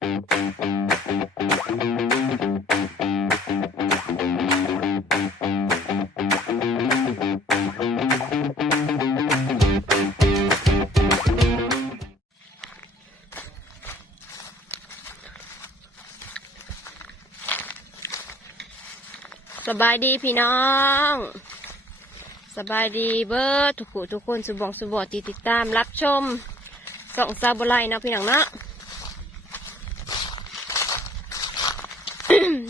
สบายดีพี่น้อง สบายดีเบิร์ดทุกผู้ทุกคนสุบองสุบอตีติดตามรับชมส่องซาบุไลนะพี่น้องเนาะ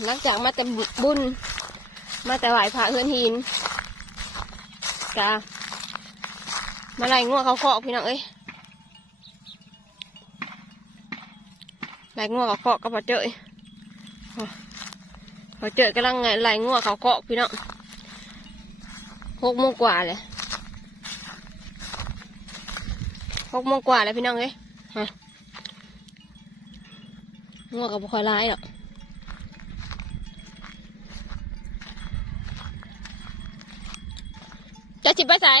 ห ลังจากมาแต่บุญ มาแต่ไหวพระเฮือนหินกะมาไล่งัวเขาเคาะพี่น้องเอ้ยไล่งัวเขาเคาะก็พอเจอพอเจอกำลังไงไหลงัวเขาเกาะพี่น้องหกโมงกว่าเลยหกโมงกว่าเลยพี่น้องเอ้ยงัวกับบุคอยร้ายหรอกจะจิบไปใส่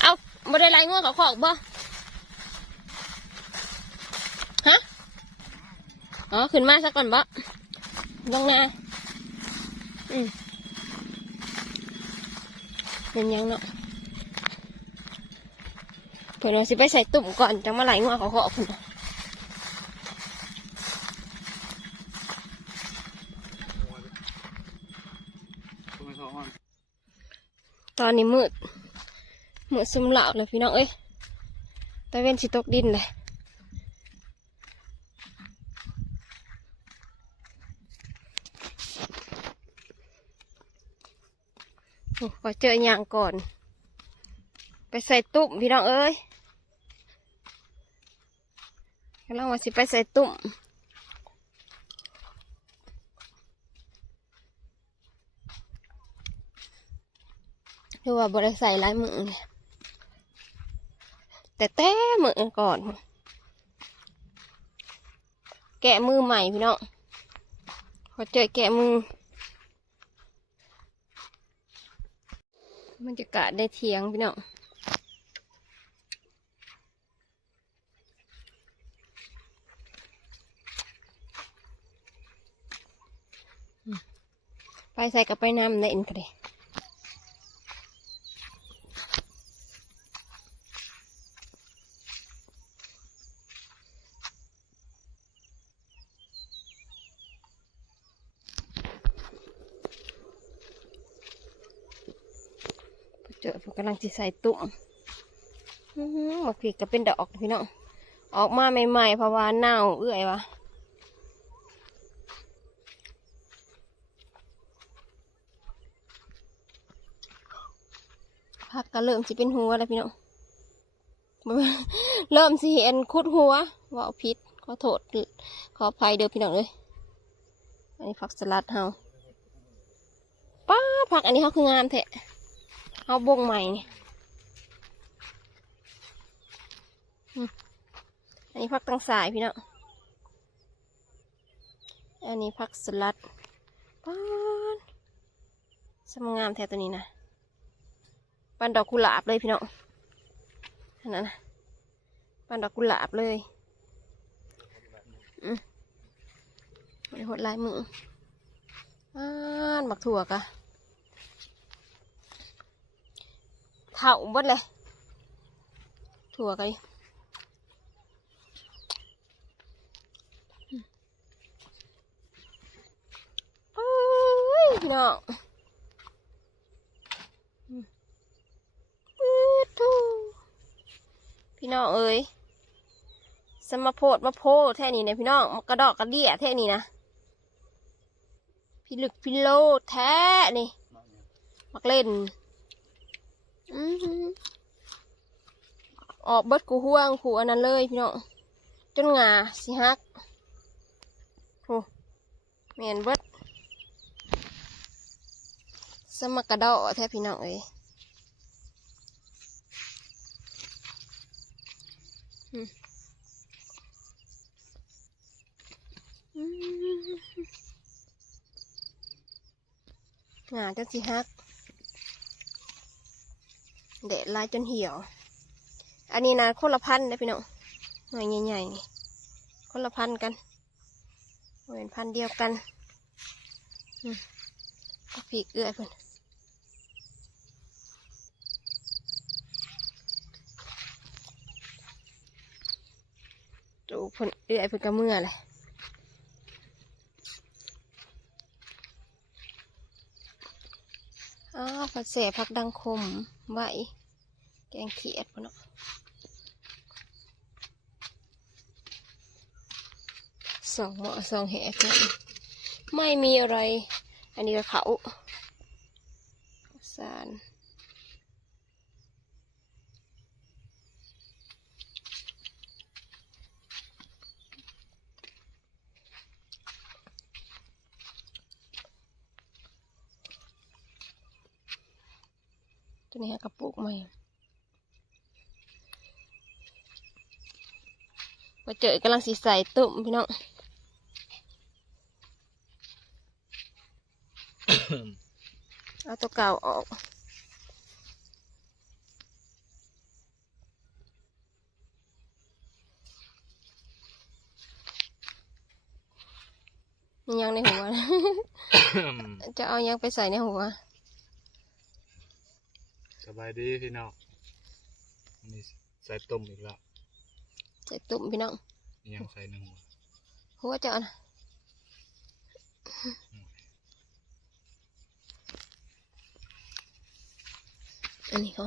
เอา บ่ได้ไหลงัวเขาขอกบ่ฮะอ๋อขึ้นมาสักก่อนบ่ลงนาอืมเป็นยังเนาะเผื่อเราสิไปใส่ตุ่มก่อนจังมาไหลงัวเขาเขาคุณตอนนี้มืด มืดซุ่มเหล่าเลยพี่น้องเอ้ยตะเว้นสิตกดินเลยโอ้ขอเจออย่างก่อน ไปใส่ตุ่มพี่น้องเอ้ยกำลังว่าสิไปใส่ตุ่มคือว่าบริใส่หลายมือเลย แต่แต่มือก่อน แกะมือใหม่พี่น้องขอเจอแกะมือบรรยากาศได้เทียงพี่น้องไปใส่กับไปน้ำในอินกันเลย เจอพวกำลังจะใส่ตุ่มอื้อหือหมกผีกก็เป็นดอกพี่น้องออกมาใหม่ๆเพราะว่าเน่าเอื่อยวะผักก็เริ่มสิเป็นหัวแล้วพี่น้องเริ่มสิเห็นคุดหัวว่าเอาพิษขอโทษขออภัยเด้อพี่น้องเลยอันนี้ผักสลัดเฮาป้าผักอันนี้เขาคืองามแท้ เขาบงใหม่นี่อันนี้ผักตั้งสายพี่เน้องอันนี้ผักสลัดป้าดสมงามแท้ตัวนี้นะปันดอกกุหลาบเลยพี่น้องอันนั้นนะปันดอกกุหลาบเลยอืมหดลายมืออ่านหมักถั่วกะ เถ่าหมดเลย ถั่วกะดิอืมเอ้ยพี่น้องอืมปื๊ดทูพี่น้องเอ้ยสมาโพดมาโพแท่นี้เนี่ยพี่น้องกระดอกกระเดี่ยแท่นี้นะพี่ลึกพี่โลแท้นี่ มักเล่น ออกเบิดกูห่วงขู่อันนั้นเลยพี่น้องจนงาสิฮักโอ้เมียนเบิดสมกระดอแท้พี่น้องเอ้ยงาจนสิฮัก เดดลายจนเหี่ยว อันนี้นะคนละพันนะพี่น้องหน่วยใหญ่ๆนี่คนละพันกันเหมือนพันเดียวกันอืมเอผีกเอื้อเพิ่นดูเพิ่นเอื้อเพิ่นกระเมื่อเลยอ้าวผัดเสผักดังคม ไหวแกงเขียดพนเนาะสองหม้อสองแหกไม่มีอะไร อันนี้ก็เขาสาร ตัวนี้ฮะกระปุกใหม่พอเจอกำลังสีใส่ตุ่มพี่น้องเอาตัวเก่าออกมียังในหัว จะเอายังไปใส่ในหัวส บายดีพี่น้องอันนี่ใส่ต้มอีกแล้วใส่ตุ่มพี่น้องนี่ยังใส่หนึ่งหัวหัวจะเอานะอันนี้เขา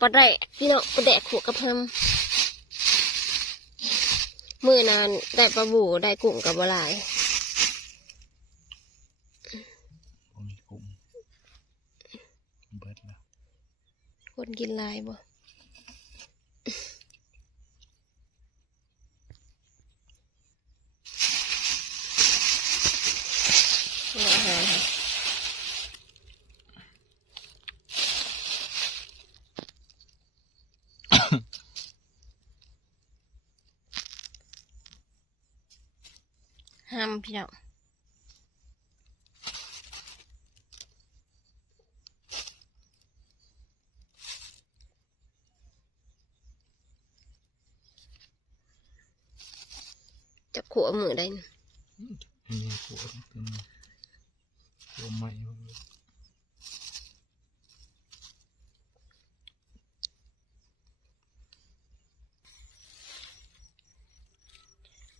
ปลาแดกพี่น้องปลาแดกขวกับเพิ่มมือนานได้ปลาบูได้กุ้งกับบหลาย ผมมีกุ้งเบิดแล้ว คนกินลายบ่ะห้ามพี่น้อง ขัวมือได้นะหัวตัวนี้หัวใหม่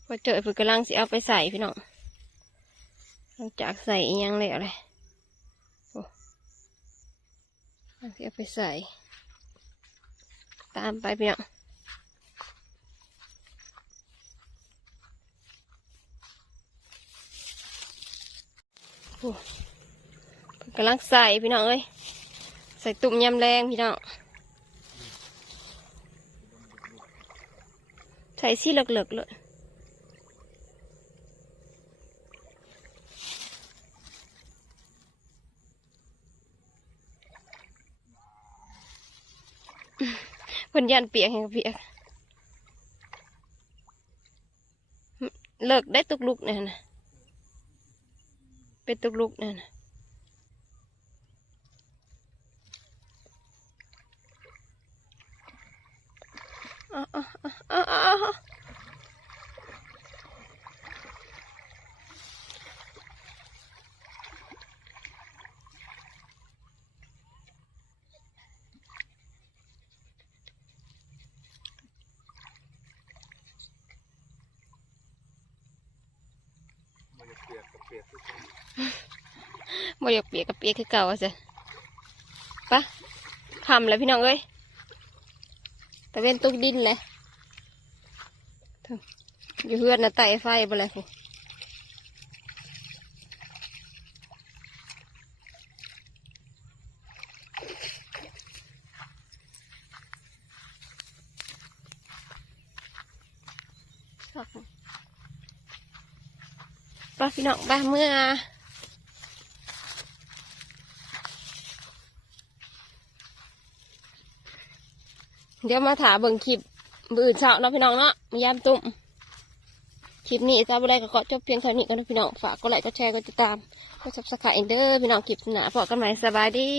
พอเจอฝึกกำลังสิเอาไปใส่พี่น้องหลังจากใส่ยังแล้วเลยโอ้ลังสิเอาไปใส่ ตามไปพี่น้องโอ้เพิ่น กำลังใส่พี่น้องเอ้ยใส่ตุ่มยำแรงพี่น้องใส่ซี่เหลือกๆเลยเพิ่นยันเปียกแห่งเปียกเลิกได้ตุกลุกเนี่ยนะ เป็นตุกลุกเนี่ยนะอะอะอะอะอะอะบ่ อยากเปียกกับเปียกคือเก่าอะจ้ะปะคำแล้วพี่น้องเอ้ยตะเวนตุกดินเลยอยู่เฮือนน่ะไต่ไฟไปเลย พี่น้องป้าเมื่อเดี๋ยวมาถามเบิ่งคลิปบืนเช้าเนาะพี่น้องเนาะมายามตุ้มคลิปนี้ถ้าไม่ได้ก็ขอจบเพียงเท่านี้ก็นะพี่น้องฝากกดไลค์กดแชร์กดติดตามกดซับสไครต์เด้อพี่น้องคลิปหน้าพอกันใหม่สบายดี